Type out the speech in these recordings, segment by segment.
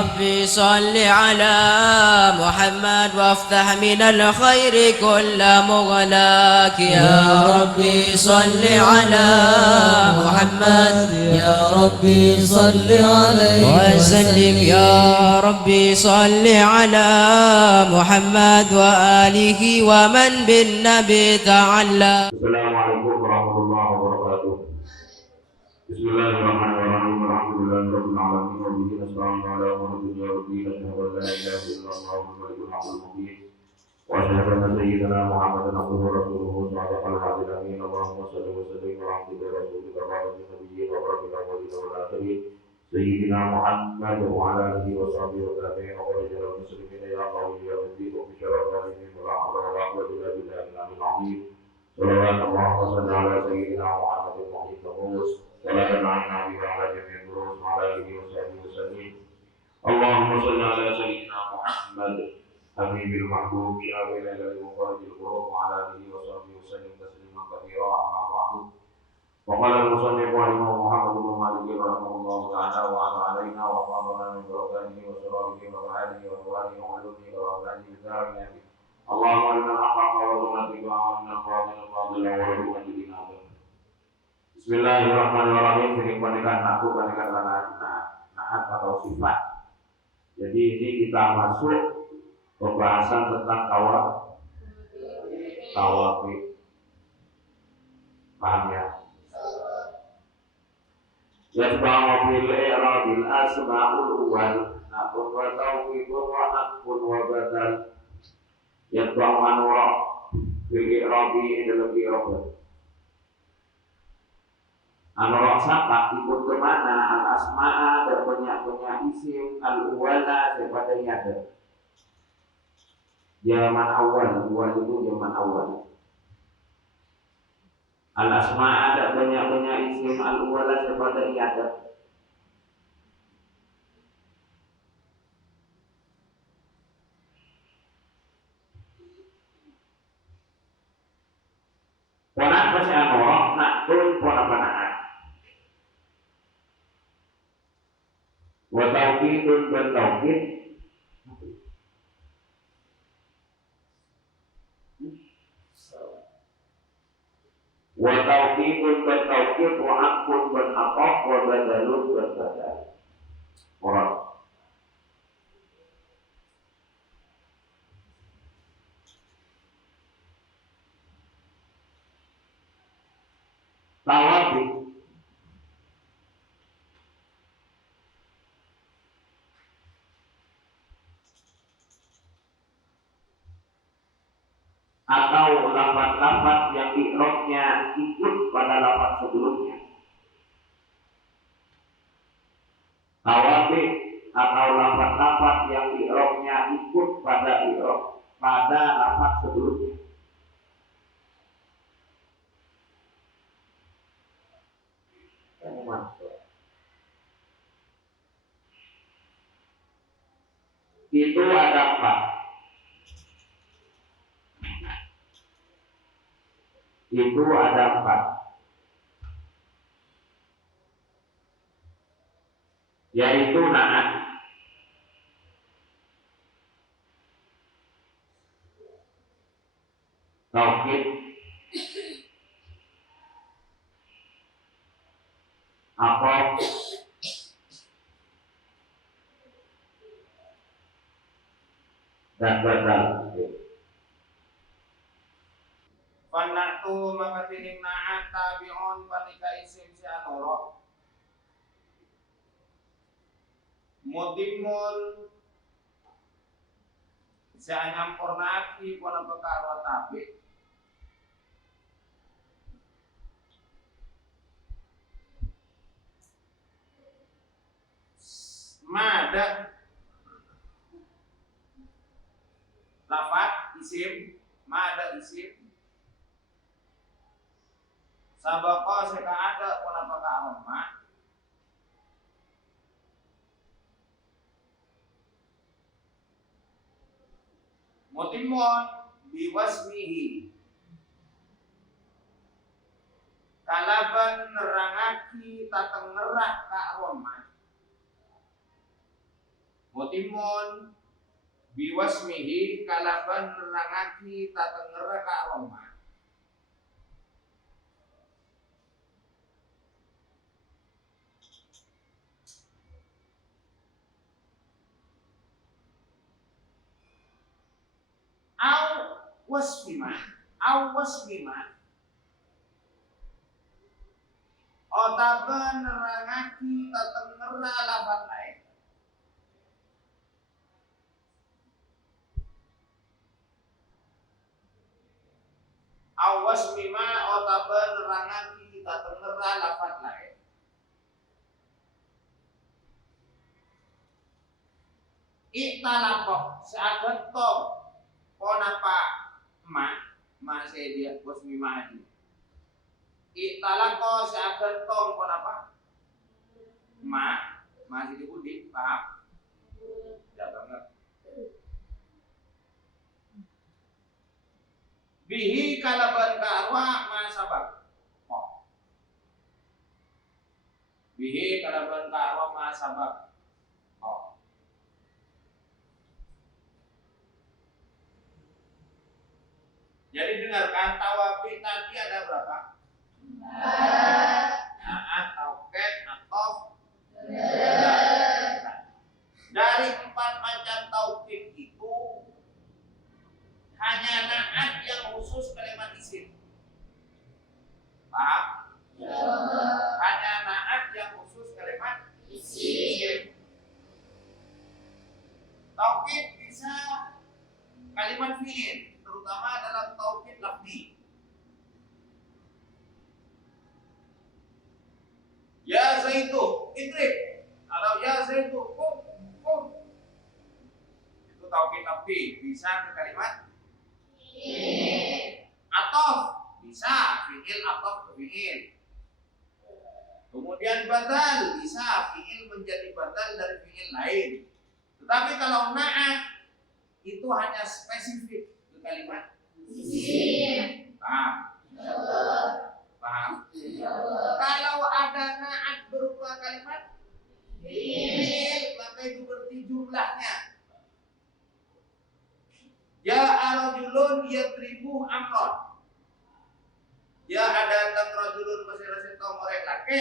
ربي صل على محمد وافتح من الخير كل مغلاك يا ربي صل على محمد يا ربي صل عليه وسلم يا ربي صل على محمد وآله ومن بالنبي تعلى. Assalamualaikum warahmatullahi wabarakatuh. Bismillahirrahmanirrahim. Alhamdulillahirabbil alamin wa bihi nasta'inu ala umuri dunya wa din. Asyhadu an la ilaha illallah wal haqqul mubin. Wa asyhadu anna sayyidina Muhammadan abduhu wa rasuluhu sadaqal wa'dil amin. Allahumma shalli wa sallim ala abdika wa rasulika wa ala nabiyyin wa barakil awwalin wal akhirin. Sayyidina Muhammad wa ala alihi wa sahbihi wa tabi'in wa rajul muslimin ya qawmi ya rabbi wa bi syarafihim wa la hawla wa la quwwata illa billahil aliyyil azim. Sallallahu alaihi ala sayyidina Muhammadin muhyiddin nufus wa la tan'ana bihi ala jami'il durus wa ala alihi wa sahbihi wasallim. Allahumma shalli ala sayyidina Muhammad habibil mahbub syafi'il al-muqarrabul qurub wa ala alihi wa sahbihi wasallim tasliman katsira amma ba'du. Wa qala al-musannif rahimahullah Muhammad bin Malik rahimahullah ta'ala wa ala alaina wa fadana min barakatihi wa sharrihi wa bahadihi wa tawalihi wa ulumi wa rahmatihi wa ta'ala. Allahumma inna al-haqqa wa sunnatika wa inna al-batila batila wa rujuka ilaika. Bismillahirrahmanirrahim. Ini pernikahan aku pernikahan naat atau sifat. Jadi ini kita masuk pembahasan tentang tawafik. Paham ya? Yatba'u fil i'rabil asma'ul awwal naqul wa tawfiqun wa naqul wa badal. Yatba'u anwara fil i'rabi dalam i'rab. Anwara sapa ikut kemana al asma'a dan banyak isim al awwala daripada yang ada. Zaman awal, awal itu zaman awal. Al asma'a ada banyak isim al awwala daripada yang ada. Ponak pasti anwara nak turun ponak panaan. Wa tauqidun dan tauqid wa tauqidun dan tauqid wa aqun dan aqaf wa badalun dan badal. Orang tawafik atau lafaz-lafaz yang i'rabnya ikut pada lafaz sebelumnya. Tawafik atau lafaz-lafaz yang i'rabnya ikut pada i'rab pada lafaz sebelumnya. Itu ada empat. Itu ada empat. Yaitu na'at, tauqid, aqaf, dan badal. Fanatu maka tining na'at tabi'un panika isim si anoro mutimul si anyampurnaki kuna perkara tabi mada lafat isim mada isim sabako seka ada kuna perkara ma mutimon biwasmihi kalaban nerangaki tateng ngerah ka Roma Motimon biwasmihi kalaban nerangake tatengera ka aroma. Au wasmima otaban nerangake tatengera lafat lain. Awas mima otaban nerangake tatengera lafat lain. Iktalapo seaget to ponapa ma sedia wasmima adi. Iktalapo seaget to ponapa masih dibudi paham? Ya banget. Bihi kalaban karwa ma sabab. Oh. Bihi kalaban karwa ma sabab. Oh. Jadi dengarkan tawabi tadi ada berapa? Tauket atau dari 4 macam taukid itu hanya naat yang khusus kalimat isim. Paham? Hanya naat yang khusus kalimat isim. Taukid bisa kalimat fi'il, terutama dalam taukid lafzi. Ya Zaidu, idrib, atau ya Zaidu, kum. Itu taukid lafzi, bisa ke kalimat atof, bisa fi'il atof ke fi'il. Kemudian badal, bisa fi'il menjadi badal dari fi'il lain. Tetapi kalau na'at itu hanya spesifik ke kalimat isim. Paham? Kalau ada na'at berupa kalimat fi'il, maka itu berarti jumlahnya. Ya arajulun yadribu amron. Ya ada tang rajulun pasir seto morek lake.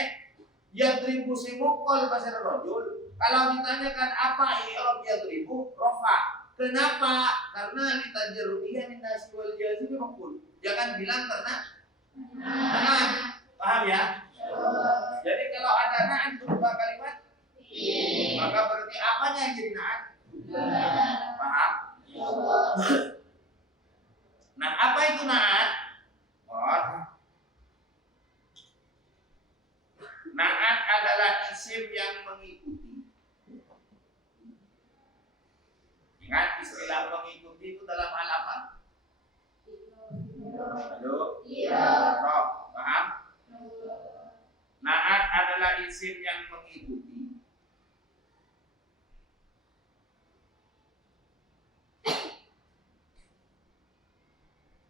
Yadribu simukol pasir rajul. Kalau ditanyakan apa i'rab yadribu, rofa. Kenapa? Karena litajarrudiyah min nasi wal jazim maqul. Jangan bilang karena na'at. Paham ya? Jadi kalau ada na'at berupa kalimat maka berarti apanya yang jadi na'at? Paham? Nah, apa itu na'at? Na'at adalah isim yang mengikuti. Ingat istilah mengikuti itu dalam hal apa? Halo? Roh, paham? Na'at adalah isim yang mengikuti.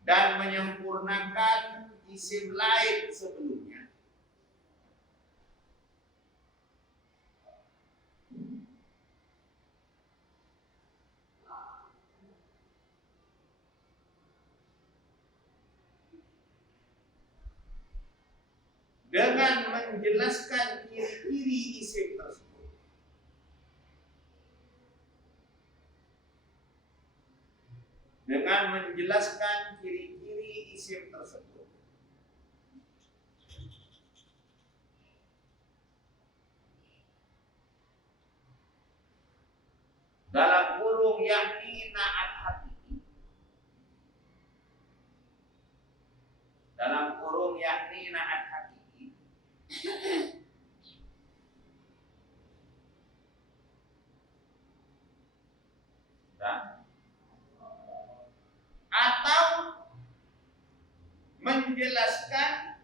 Dan menyempurnakan isim lain sebelumnya. Dengan menjelaskan ciri-ciri isim tersebut. Dengan menjelaskan ciri-ciri isim tersebut. Dalam kurung yakni na'at hakiki. Dalam kurung yakni na'at hakiki. Dan atau menjelaskan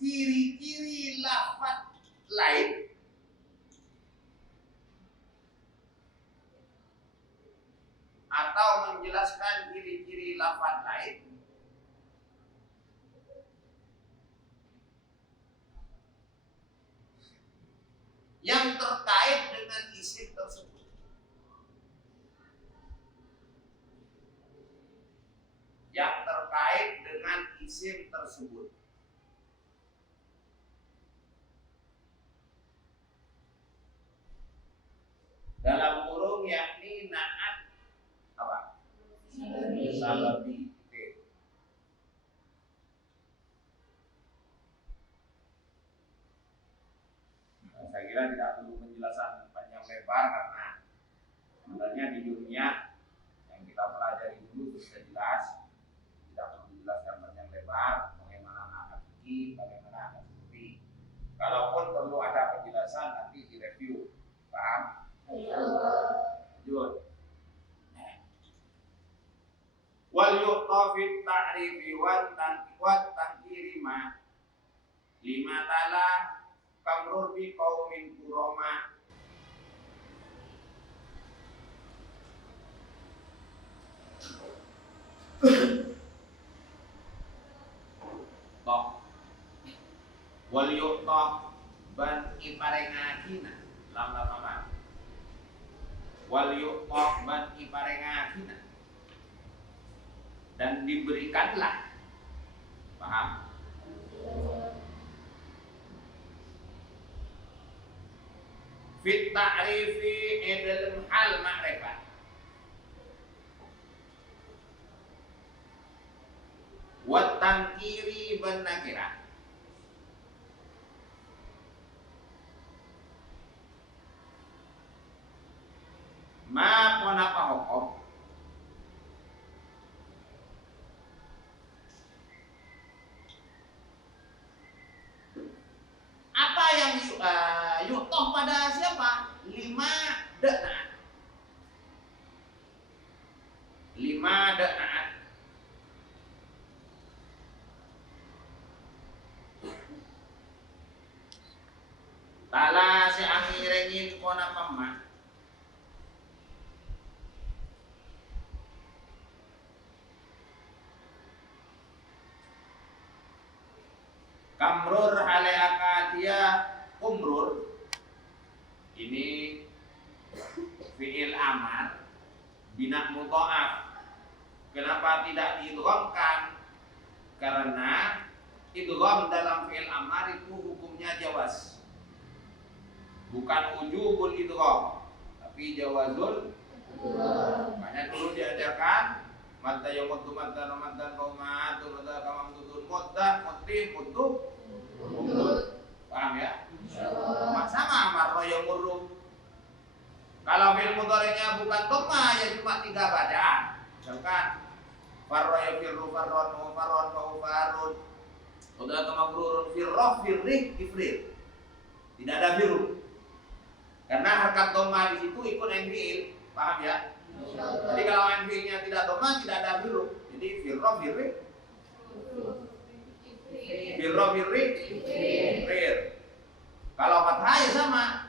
ciri-ciri lafaz lain atau menjelaskan ciri-ciri lafaz lain yang terkait dengan isim tersebut. isim tersebut. Dalam kurung yakni naat apa? Sababi. Oke. Nah, saya kira tidak perlu penjelasan panjang lebar karena sebenarnya di dunia yang kita pelajari dulu sudah jelas, tidak perlu dijelaskan panjang lebar bagaimana akan fikih, bagaimana akan seperti. Kalaupun perlu ada penjelasan nanti direview, paham? Lanjut. Wal yuqtafit ta'rifi wa tanqiri ma lima tala kamrur bi qaumin kurama. Toh wal yuqtaf ban iparengakina lam lama wal yuqtaf ban iparengakina dan diberikanlah, paham? Fit ta'rifi dalam hal ma'rifat wa tankiri ban nakirah. Ma ponapa hukum apa yang yutoh pada siapa? Lima da'at. Tala si akhirengin kona pemah kamrur hale akadia umrur. Ini fi'il amar bina muta'af. Kenapa tidak diidghamkan? Karena idgham dalam fi'il amar itu hukumnya jawaz, bukan ujubul idgham, tapi jawazul. Makanya dulu diajarkan madda yamuddu maddan qaumat madda kamam tutun mudda mutih muddu mudud. Paham ya? Sama marra yamurru. Kalau fi'il mudhari'nya bukan dhamma ya cuma 3 bacaan. Misalkan farra yafirru farron wa farron wa farun. Udah kamabrurun firrah firrih ifrir. Tidak ada firu. Karena harkat dhamma di situ ikut fi'il. Paham ya? Jadi kalau fi'ilnya tidak dhamma tidak ada firu. Jadi firrah firrih firrah firrih ifrir. Kalau fathah ya sama.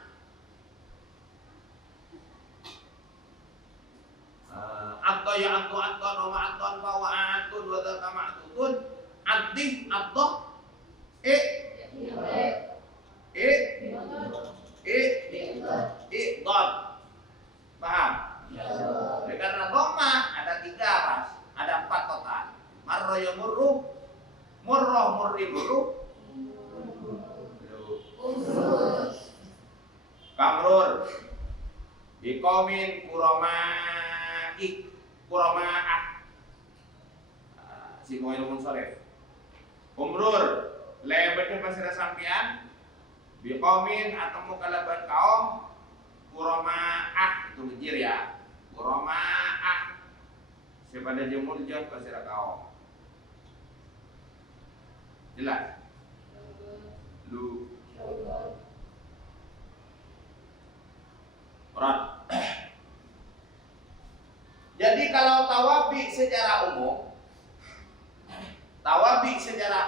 Atau ya antu anton wa anton wa antun wa kama antun adih atau dot. Paham? Karena dhamma ada 3 pas, ada 4 total. Marra yamurru, murrah murri murru, kamrur biqaumin kurama'ah si mu'ilun soref umrur lebetnya pasir sampian biqaumin atau mukalaban kaum kurama'ah itu bejir ya kurama'ah sepada jemur jam pasir kaum jelas lu orang. Jadi kalau tawabi secara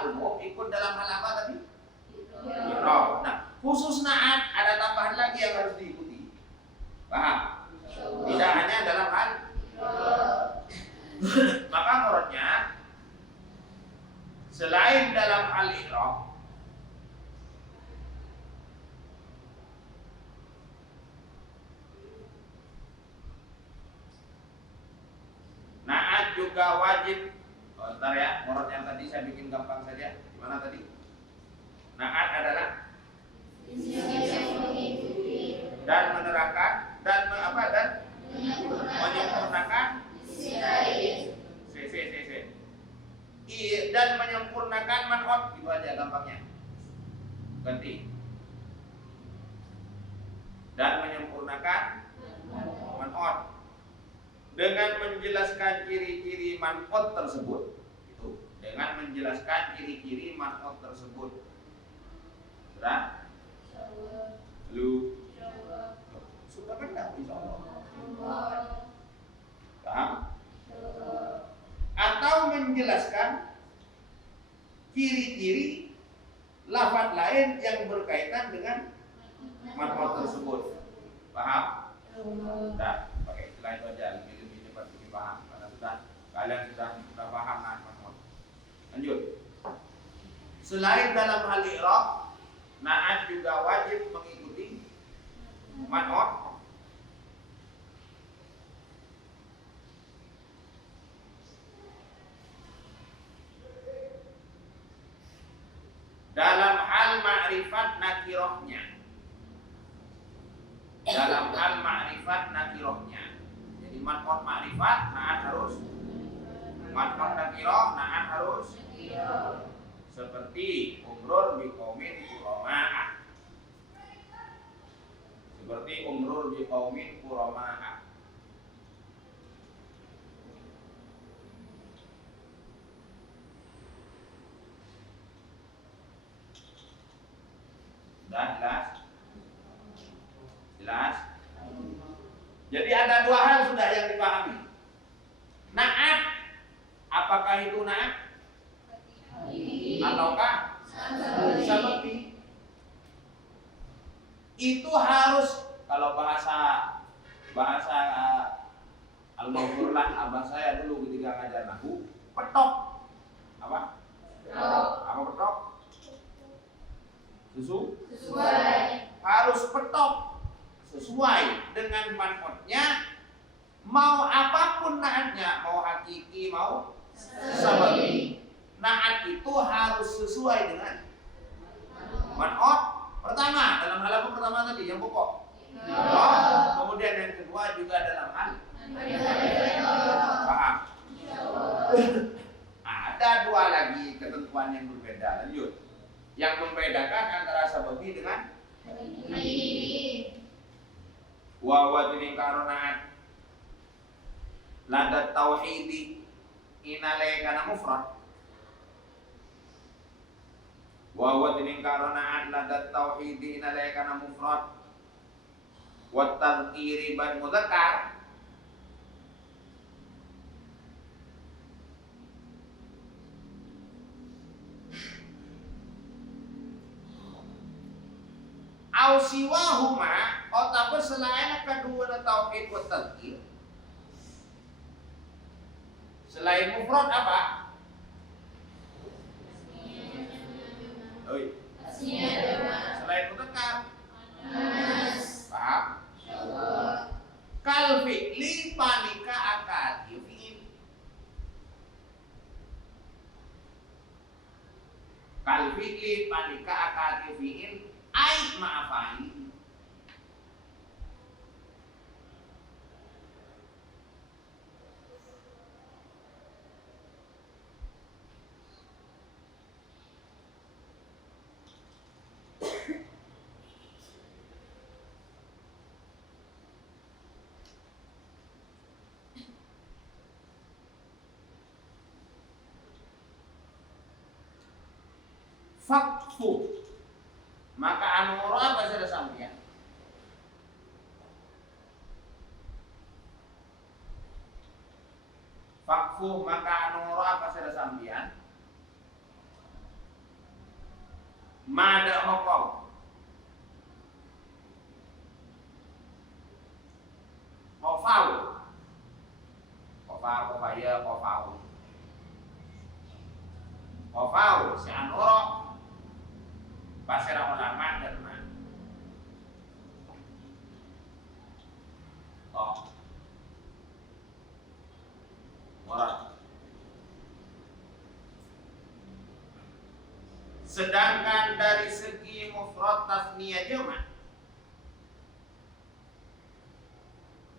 umum ikut dalam hal apa tadi? Iqrar. Nah, khusus naat ada tambahan lagi yang harus diikuti. Paham? Tidak hanya dalam hal maka menurutnya selain dalam hal iqrar naat juga wajib Bentar ya, morot yang tadi saya bikin gampang saja. Gimana tadi? Naat adalah dan menerangkan dan menyempurnakan dan menyempurnakan man'ot, itu aja gampangnya. Ganti. Dan menyempurnakan man'ot dengan menjelaskan ciri-ciri man'ot tersebut. Itu dengan menjelaskan ciri-ciri man'ot tersebut. Sudah? Lu sudah benar insyaallah. Paham? Atau menjelaskan ciri-ciri lafaz lain yang berkaitan dengan man'ot tersebut. Paham? Sudah, pakai istilah itu aja lebih cepat lebih paham. Karena kalian sudah paham man'ot. Lanjut. Selain dalam hal i'rab, na'at juga wajib mengikuti man'ot dalam hal ma'rifat nakirohnya. Dalam hal ma'rifat nakirohnya. Jadi man'ot ma'rifat, na'at harus. Man'ot nakiroh, na'at harus. Seperti umrur biqaumin qurama'a. Seperti umrur biqaumin qurama'a. Sudah jelas? Jelas? Jadi ada dua hal sudah yang dipahami. Na'at, apakah itu na'at? Ataukah sababi? Itu harus, kalau bahasa Al-Mawfurlah abah saya dulu ketika ngajar nahwu, petok. Apa? Apa petok? Sesuai. Harus petok sesuai dengan man'otnya. Mau apapun naatnya, mau hakiki, mau sababi. Naat itu harus sesuai dengan man'ot pertama, dalam hal apa pertama tadi yang pokok. Kemudian yang kedua juga dalam hal paham. Ada dua lagi ketentuan yang berbeda. Lanjut. Yang membedakan antara sababi dengan wa tiningkaronaat ladat tauhidi inalaikana mufrad. Wa tiningkaronaat ladat tauhidi inalaikana mufrad. Wa tadhkiri ban mudzakkar. Au siwahuma otape selain kedua tauhid wa tadzkir. Selain mufrad apa? Oi. Selain mudzakkar. Paham? Kal fi'li panika akadi fi'il. Kal fi'li panika akadi fi'il. Ai ma'afai. Fakfu. Maka anuro apa sudah sampeyan? Fakfu maka anuro apa sudah sampeyan? Mada hukum. Qafau. Qafau si anuro Pasera ulama dan man. Murad. Sedangkan dari segi mufrad tasniyah jamak,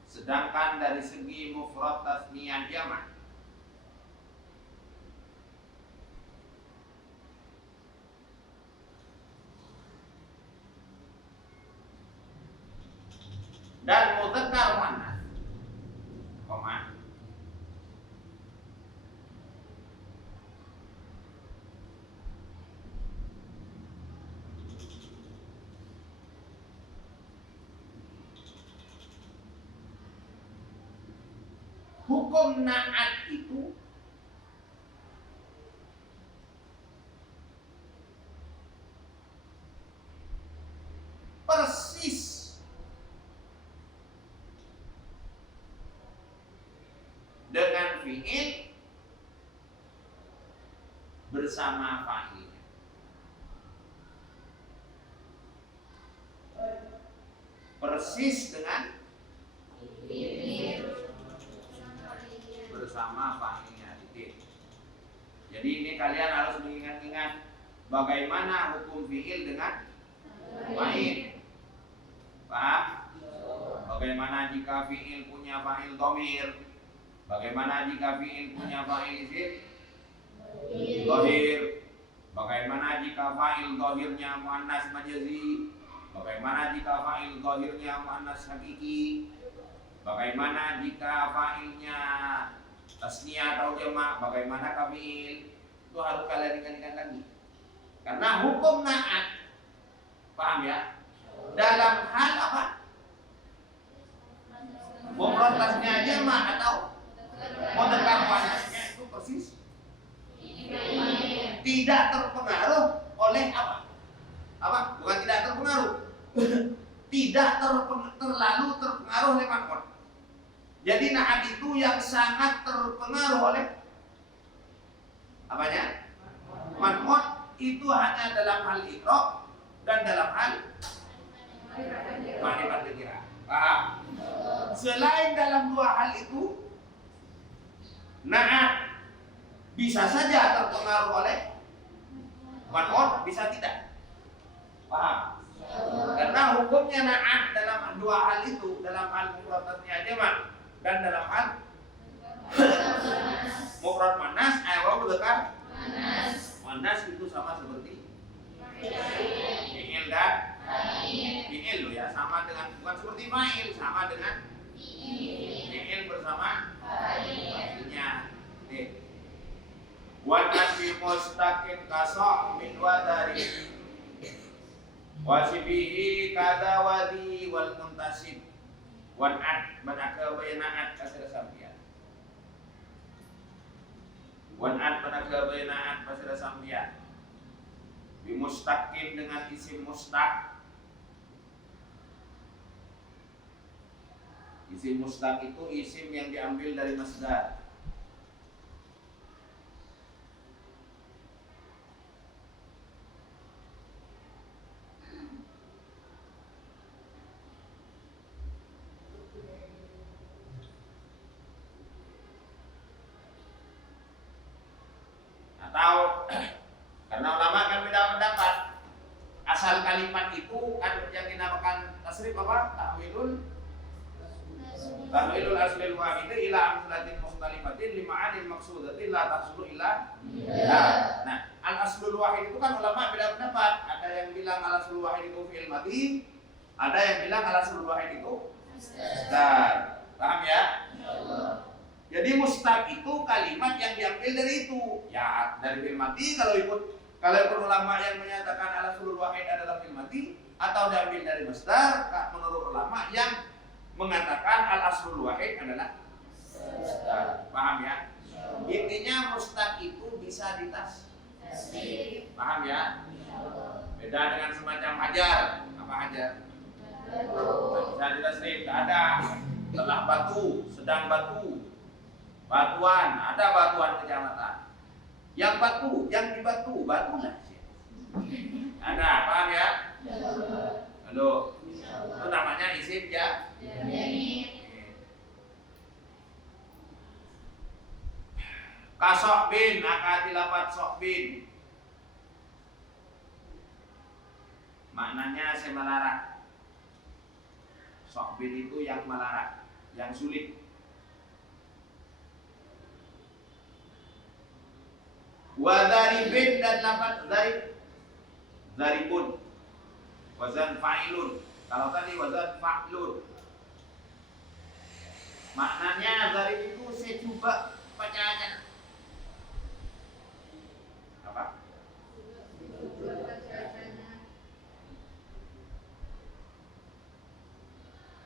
sedangkan dari segi mufrad tasniyah jamak, dan mudzakkar muannas, koma, hukum naat itu persis dengan fi'il bersama fa'ilnya. Persis dengan bersama fa'ilnya, titik. Jadi ini kalian harus mengingat-ingat bagaimana hukum fi'il dengan fa'il. Paham? Bagaimana jika fi'il punya fa'il dhamir? Bagaimana jika fi'il punya fa'il isim dhahir? Bagaimana jika fa'il dhahirnya muannas majazi? Bagaimana jika fa'il dhahirnya muannas hakiki? Bagaimana jika fa'ilnya tasniyah atau jamak? Bagaimana fi'il? Itu harus kalian ingat-ingat lagi. Karena hukum naat, paham ya? Dalam hal apa? Mufrad tasniyah jamak atau mudzakkar muannasnya itu persis tidak terpengaruh oleh apa? Apa? Bukan tidak terpengaruh. Tidak terlalu terpengaruh oleh man'ut. Jadi naat itu yang sangat terpengaruh oleh apanya? Man'ut itu hanya dalam hal iqra dan dalam hal ma'rifat kira. Paham? Selain dalam dua hal itu, naat bisa saja terpengaruh oleh man'ut, bisa tidak. Paham? Karena hukumnya naat dalam dua hal itu, dalam hal mufrad tasniyah jamak dan dalam hal mufrad muannas, ayat mudzakkar muannas itu sama seperti fi'il dan fi'il loh ya, sama dengan, bukan seperti fa'il, sama dengan fi'il bersama fa'ilnya. Wa asbi mustaqim kasok min wadari wasibihi kada wadi wal muntasib wan'at manaka bayana'at kasir sampian wan'at manaka bayana'at kasir sampian bimustaqim dengan isim mustaq. Isim mustaq itu isim yang diambil dari masdar. Atau karena ulama kan beda pendapat, asal kalimat itu kan yang dinamakan tasrif apa? Tahwilul aslil wahid ila amsalatin mukhtalifatin li ma'anil maqsudatin la tahsulu illa nah, al aslul wahid itu kan ulama beda pendapat. Ada yang bilang al aslul wahid itu fi'il madhi, ada yang bilang al aslul wahid itu masdar. Paham ya? Jadi mustaq itu kalimat yang diambil dari itu. Ya, dari fi'il madhi kalau ikut ulama yang menyatakan al aslul wahid adalah fi'il madhi, atau diambil dari masdar menurut ulama yang mengatakan al-aslul wahid adalah masdar. Paham ya? Intinya mustaq itu bisa ditasrif. Paham ya? Beda dengan semacam hajar. Apa hajar? Bisa ditasrif. Ada telah batu, sedang batu, batuan, ada batuan kecamatan. Yang batu, yang dibatu, batulah. Ada, paham ya? Halo. Itu namanya isim ya. Kasok bin, akati lapat sok bin. maknanya semelarat. Sokbin itu yang melarat, yang sulit. Wadaribin dan lafaz daribun, wazan fa'ilun. Kalau tadi wazan fa'lun, maknanya darib itu saya coba bacanya apa?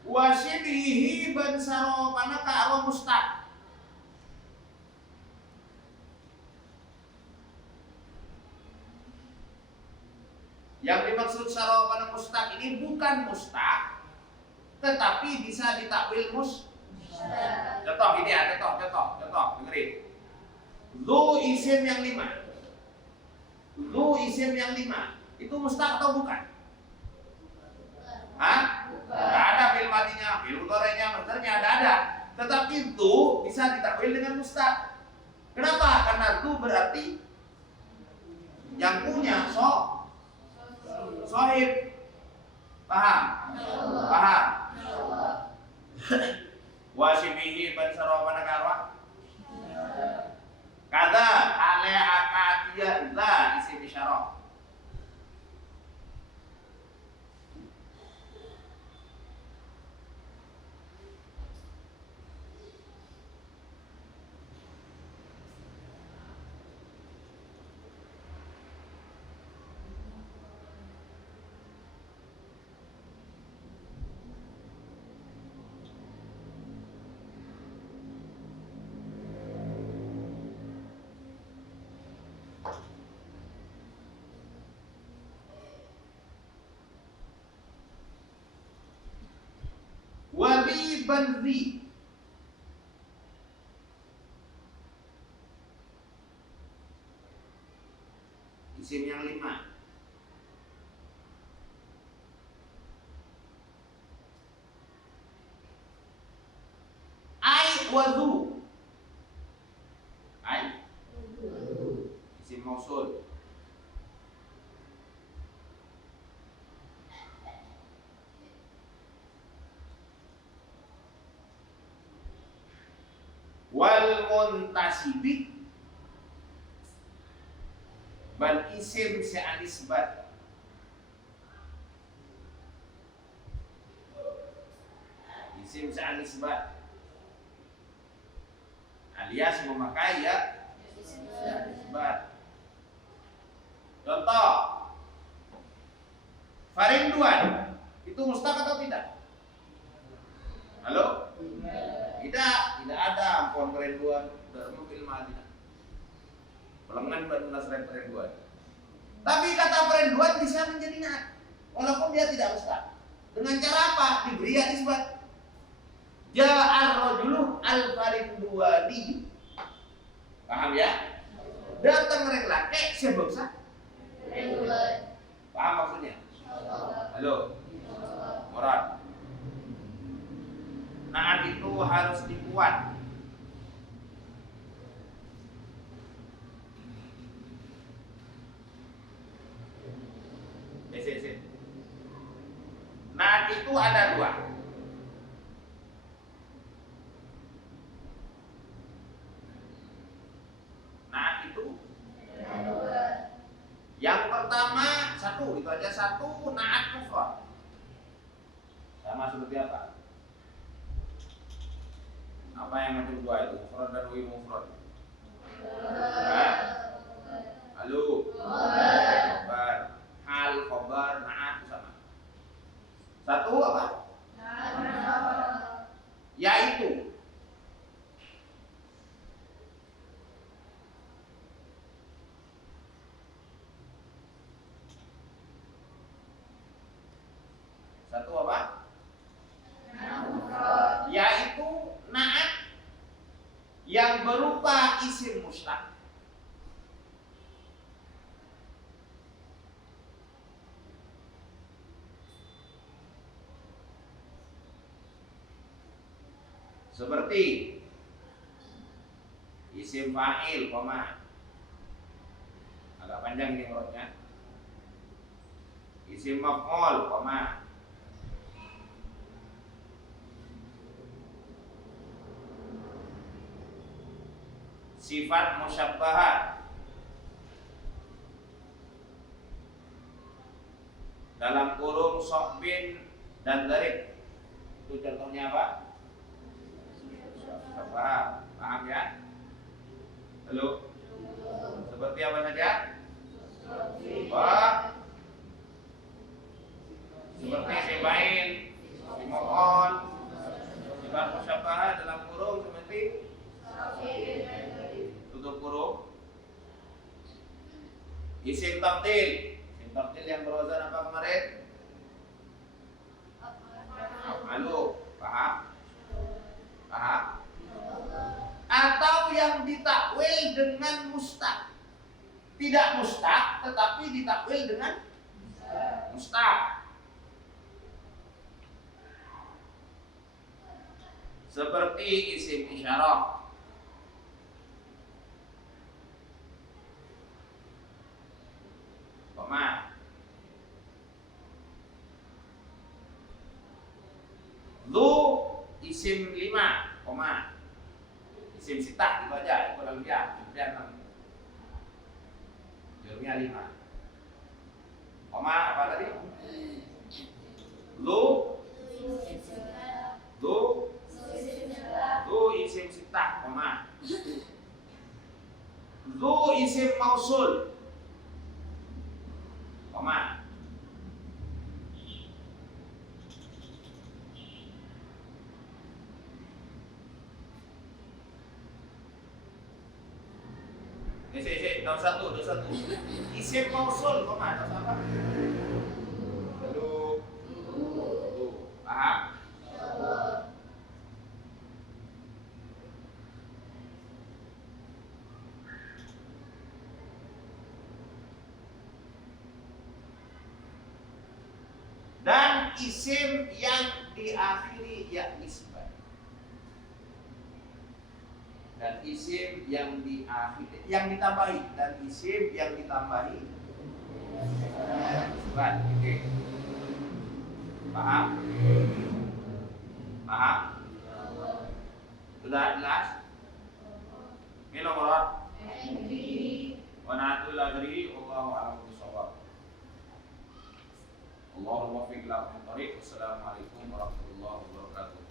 Wasibihi ban saropana ka'arwa mustaq. Yang dimaksud saropana mustaq ini bukan mustaq, tetapi bisa ditakwil contoh ini ya, contoh, dengerin. Zu isim yang 5. Zu isim yang 5 itu mustaq atau bukan? Hah? Tidak ada fil madinya, fil mudhari'nya, masdarnya ada. Tetapi itu bisa ditakwil dengan mustaq. Kenapa? Karena itu berarti yang punya sohib. Paham? Paham? Wasibihi ban saropana karwa. Kata ale akatiyah za isim isyarah. Wariban ri, isim yang 5. Ai wadu, ai isim mausul. Wal muntasibi ban isim se'anisbat. Isim se'anisbat alias memakai ya se'anisbat. Contoh Farinduan itu mustaq atau tidak? Halo? Tidak ada ampun kerinduan dari mobil Madinah. Pelengan bernasrani kerinduan. Tapi kata kerinduan bisa menjadi naat, walaupun dia tidak mustaq. Dengan cara apa? Diberi isbat. Ja'ar rajulu al-farinduani. Paham ya? Datang orang laki sebangsa kerinduan. Paham maksudnya? Halo? Murad. Naat itu harus dibuat. Naat itu ada 2. Naat itu yang pertama satu, itu aja satu, naat mufrad. Sama seperti apa? Apa yang macam 2 itu? Mufrad dan wi mufrad. Halo. Khobar. Hal, khobar, naat sama. Satu apa? Yaitu. Satu apa? Yaitu naat yang berupa isim mustaq. Seperti isim fa'il, agak panjang ini hurufnya. Isim maf'ul, koma. Sifat musyabbahah dalam kurung sokbin dan darib. Itu contohnya apa? Musyabbahah. Paham ya? Halo? Seperti apa saja? Wah. Seperti sibain, simokon, sifat musyabbahah dalam kurung seperti tutup kurung. Isim tafdil. Isim tafdil yang berwazan apa kemarin? Af'alu. Paham? Paham? Atau yang ditakwil dengan mustaq. Tidak mustaq, tetapi ditakwil dengan mustaq. Seperti isim isyarah. Koma. Lu isim 5, koma. Isim sitah itu aja, kurang lebih ya, kemudian 6. Jurumnya 5. Koma apa tadi? Lu isim sitah, koma. Lu isim mausul, koma. Daun satu. Isim mausul, koma. Daun apa? Lu. Paham? Dan isim yang diakhiri ya nisbah. Dan isim yang diakhiri, yang ditambahi, dan isim yang ditambahi nisbah. Oke. Paham? Paham? Sudah jelas? Ini nomor wa na'atul agri wallahu a'lam bishawab. Allahumma fiqh ila min tariq. Assalamualaikum warahmatullahi wabarakatuh.